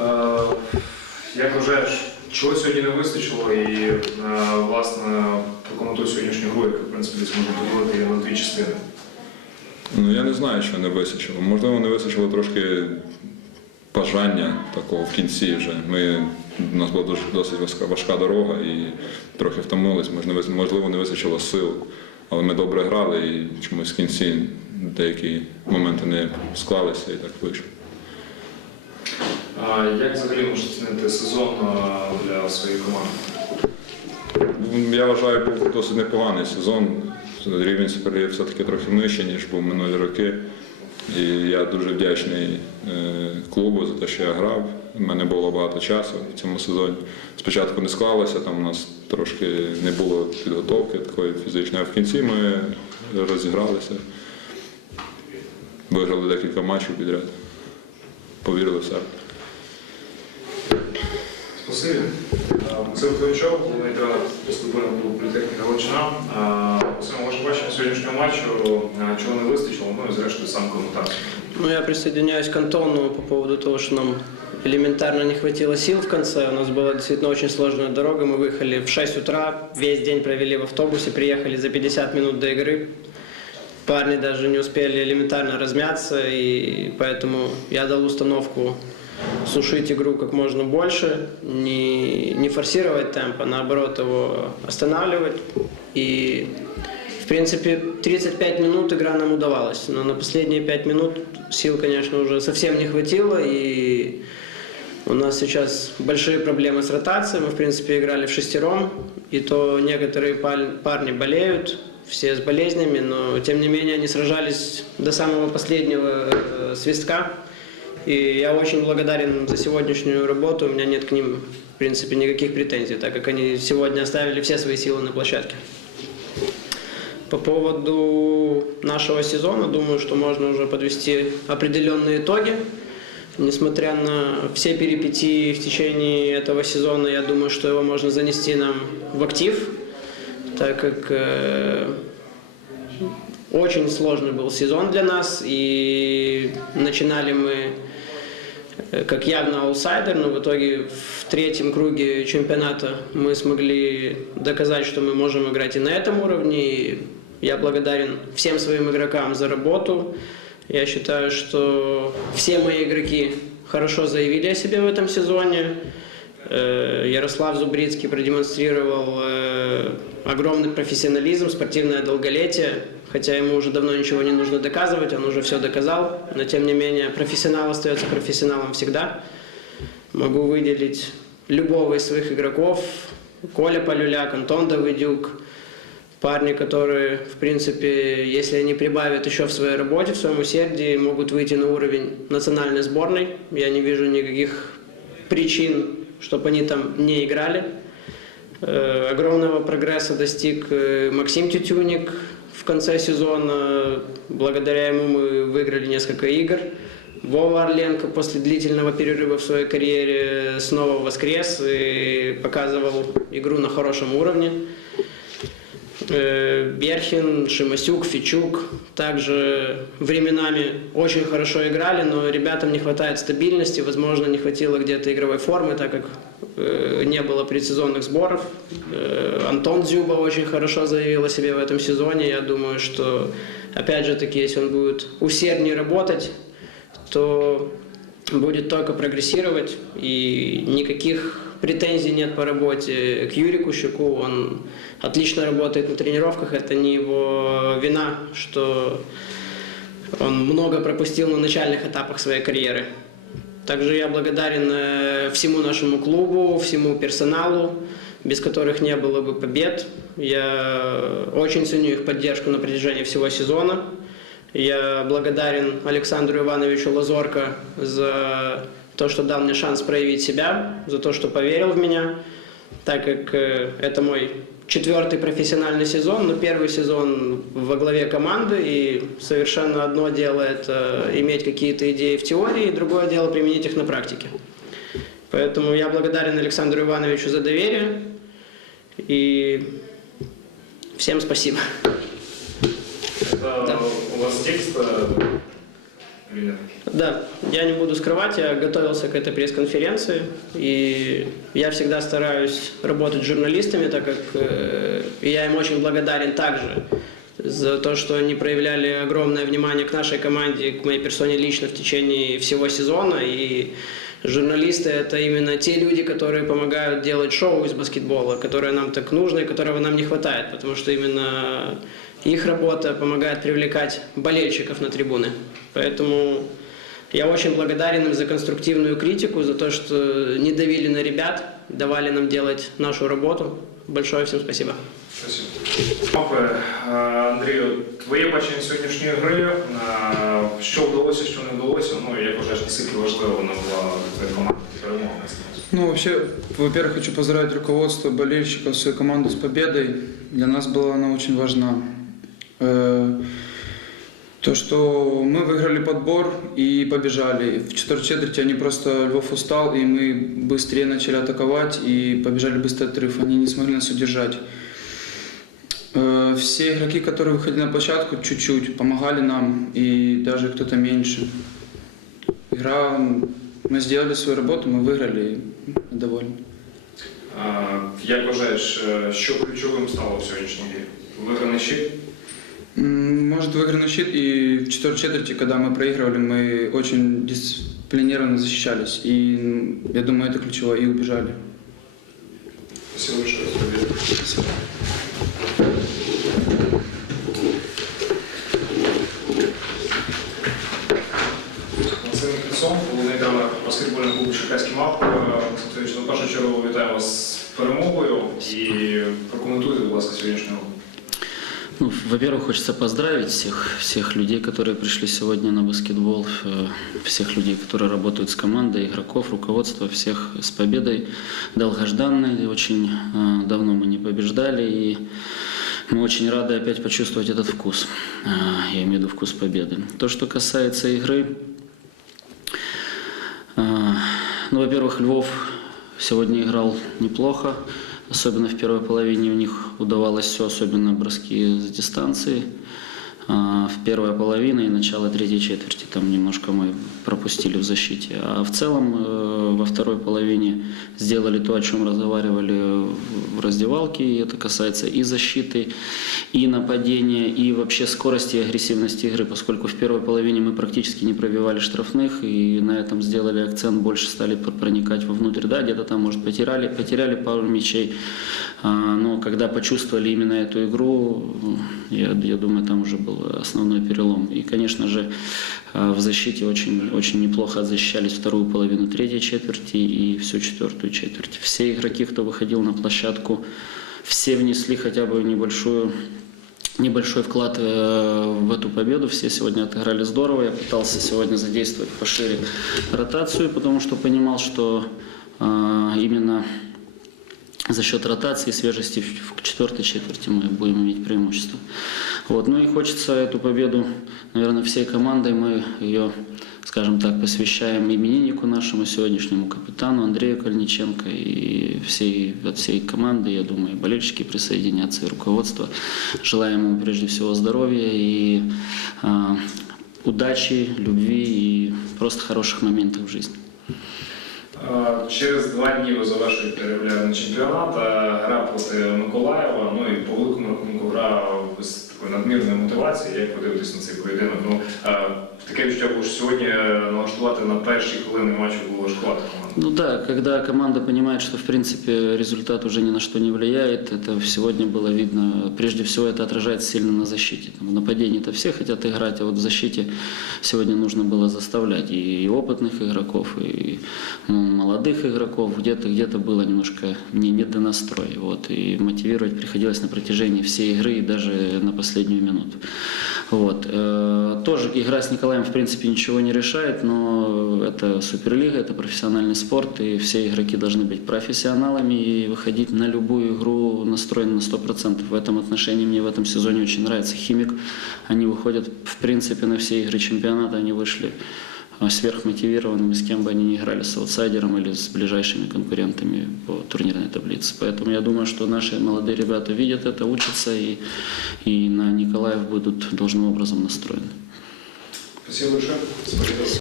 Е, Як вважаєш, чого сьогодні не вистачило і е, власне прокоментуй сьогоднішню гру, яку в принципі десь можна поділити на дві частини. Ну я не знаю, що не вистачило. Можливо, не вистачило трошки бажання такого в кінці вже. Ми, у нас була досить важка, важка дорога і трохи втомились, можливо, не вистачило сил. Але ми добре грали і чомусь в кінці деякі моменти не склалися і так вийшло. А Як взагалі можна оцінити сезон для своєї команди? Я вважаю, був досить непоганий сезон. Рівень суперів все-таки трохи нижче, ніж був минулі роки. І я дуже вдячний е, клубу за те, що я грав. У мене було багато часу в цьому сезоні. Спочатку не склалося, там у нас трошки не було підготовки такої фізичної, а в кінці ми розігралися, виграли декілька матчів підряд. Повірили в себе. Спасибі. Е, Максим Кличов, головний тренер футбольного клубу політехніка Галичина. Е, Максим, ваше бачення сьогоднішнього матчу, е, чого не вистачило, ну і зрештою сам коментар. Ну, я присоединяюсь к Антону по поводу того, что нам элементарно не хватило сил в конце. У нас была действительно очень сложная дорога. Мы выехали в 6 утра, весь день провели в автобусе, приехали за 50 минут до игры. Парни даже не успели элементарно размяться, и поэтому я дал установку сушить игру как можно больше, не, не форсировать темп, а наоборот его останавливать. И в принципе, 35 минут игра нам удавалась, но на последние 5 минут сил, конечно, уже совсем не хватило, и у нас сейчас большие проблемы с ротацией. Мы, в принципе, играли в шестером, и то некоторые парни болеют, все с болезнями, но тем не менее они сражались до самого последнего э, свистка. И я очень благодарен за сегодняшнюю работу. У меня нет к ним, в принципе, никаких претензий, так как они сегодня оставили все свои силы на площадке. По поводу нашего сезона, думаю, что можно уже подвести определенные итоги. Несмотря на все перипетии в течение этого сезона, я думаю, что его можно занести нам в актив, так как э, очень сложный был сезон для нас, и начинали мы как явно аутсайдер, но в итоге в третьем круге чемпионата мы смогли доказать, что мы можем играть и на этом уровне. И я благодарен всем своим игрокам за работу. Я считаю, что все мои игроки хорошо заявили о себе в этом сезоне. Э, Ярослав Зубрицкий продемонстрировал э, огромный профессионализм, спортивное долголетие. Хотя ему уже давно ничего не нужно доказывать, он уже все доказал. Но тем не менее, профессионал остается профессионалом всегда. Могу выделить любого из своих игроков. Коля Полюляк, Антон Давыдюк. Парни, которые, в принципе, если они прибавят еще в своей работе, в своем усердии, могут выйти на уровень национальной сборной. Я не вижу никаких причин, чтобы они там не играли. Э, Огромного прогресса достиг э, Максим Тютюник в конце сезона. Благодаря ему мы выиграли несколько игр. Вова Орленко после длительного перерыва в своей карьере снова воскрес и показывал игру на хорошем уровне. Э, Берхин, Шимасюк, Фичук также временами очень хорошо играли, но ребятам не хватает стабильности, возможно, не хватило где-то игровой формы, так как э, не было предсезонных сборов. Э, Антон Дзюба очень хорошо заявил о себе в этом сезоне. Я думаю, что, опять же таки, если он будет усерднее работать, то будет только прогрессировать, и никаких претензий нет по работе к Юрику Щуку. Он отлично работает на тренировках, это не его вина, что он много пропустил на начальных этапах своей карьеры. Также я благодарен э, всему нашему клубу, всему персоналу, без которых не было бы побед. Я очень ценю их поддержку на протяжении всего сезона. Я благодарен Александру Ивановичу Лазорко за то, что дал мне шанс проявить себя, за то, что поверил в меня, так как э, это мой четвертый профессиональный сезон, но первый сезон во главе команды, и совершенно одно дело это иметь какие-то идеи в теории, и другое дело применить их на практике. Поэтому я благодарен Александру Ивановичу за доверие, и всем спасибо. Это Да. у вас текст э? Да, я не буду скрывать, я готовился к этой пресс-конференции, и я всегда стараюсь работать с журналистами, так как э, я им очень благодарен также за то, что они проявляли огромное внимание к нашей команде, к моей персоне лично в течение всего сезона, и журналисты – это именно те люди, которые помогают делать шоу из баскетбола, которое нам так нужно и которого нам не хватает, потому что именно их работа помогает привлекать болельщиков на трибуны. Поэтому я очень благодарен им за конструктивную критику, за то, что не давили на ребят, давали нам делать нашу работу. Большое всем спасибо. Спасибо. Мапи, е, Андрію, твоє бачення сьогоднішньої гри, е, що вдалося, що не вдалося, ну і як вважаєш, наскільки важливо вона була для команди перемога? Ну, вообще, во-первых, хочу поздравить руководство, болельщиков, свою команду с победой. Для нас была она очень важна. Э, То, что мы выиграли подбор и побежали. В четвертой четверти они просто Львов устал, и мы быстрее начали атаковать и побежали быстрый отрыв. Они не смогли нас удержать. Э, Все игроки, которые выходили на площадку, чуть-чуть помогали нам, и даже кто-то меньше. Игра, мы сделали свою работу, мы выиграли, и довольны. Е, Як вважаєш, е, що ключовим стало в сьогоднішній грі? Виграний щит? М, Может, выигранный щит, и в четвертой четверти, когда мы проигрывали, мы очень дисциплинированно защищались. И м, я думаю, это ключевое, и убежали. Спасибо большое. Тобі. Максим Кільцов, головний тренер баскетбольного клубу Черкаський мав. Максим Сергійович, на першу чергу вітаю вас з перемогою і прокоментуйте, будь ласка, сьогоднішню гру. Ну, во-первых, хочется поздравить всех, всех людей, которые пришли сегодня на баскетбол, э, всех людей, которые работают с командой, игроков, руководства, всех с победой долгожданной. Очень э, давно мы не побеждали, и мы очень рады опять почувствовать этот вкус. Э, Я имею в виду вкус победы. То, что касается игры, ну, во-первых, Львов сегодня играл неплохо. Особенно в первой половине у них удавалось все, особенно броски с дистанции. А, В первой половине и начало третьей четверти там немножко мы пропустили в защите. А в целом э, во второй половине сделали то, о чем разговаривали в раздевалке. И это касается и защиты, и нападения, и вообще скорости и агрессивности игры, поскольку в первой половине мы практически не пробивали штрафных, и на этом сделали акцент, больше стали пр- проникать вовнутрь. Да, где-то там, может, потеряли, потеряли пару мячей, А, но когда почувствовали именно эту игру, я, я думаю, там уже был основной перелом. И, конечно же, а, в защите очень, очень неплохо защищались вторую половину третьей четверти и всю четвертую четверть. Все игроки, кто выходил на площадку, все внесли хотя бы небольшую небольшой вклад э, в эту победу. Все сегодня отыграли здорово. Я пытался сегодня задействовать пошире ротацию, потому что понимал, что э, именно за счет ротации и свежести в четвертой четверти мы будем иметь преимущество. Вот. Ну и хочется эту победу, наверное, всей командой. Мы ее, скажем так, посвящаем имениннику нашему сегодняшнему капитану Андрею Кальниченко и всей, от всей команды, я думаю, и болельщики присоединятся, и руководство. Желаем ему прежде всего здоровья и а, удачи, любви и просто хороших моментов в жизни. Е, Через два дні ви завершуєте регулярний чемпіонат, а гра проти Миколаєва. Ну і по великому рахунку гра без такої надмірної мотивації. Як ви дивитесь на цей поєдинок? Ну е, таке відчуття було, що сьогодні налаштувати на перші хвилини матчу було важкувато команду. Ну да, когда команда понимает, что в принципе результат уже ни на что не влияет, это сегодня было видно. Прежде всего это отражается сильно на защите. Там, в нападении-то все хотят играть, а вот в защите сегодня нужно было заставлять и, и опытных игроков, и ну, молодых игроков. Где-то где-то было немножко не, не до настроя. Вот, и мотивировать приходилось на протяжении всей игры и даже на последнюю минуту. Вот. Э, Тоже игра с Николаем в принципе ничего не решает, но это суперлига, это профессиональный спорт, и все игроки должны быть профессионалами и выходить на любую игру настроен на 100%. В этом отношении мне в этом сезоне очень нравится Химик. Они выходят в принципе на все игры чемпионата, они вышли э, сверхмотивированными, с кем бы они ни играли, с аутсайдером или с ближайшими конкурентами по турнирной таблице. Поэтому я думаю, что наши молодые ребята видят это, учатся и, и на Николаев будут должным образом настроены. Спасибо большое.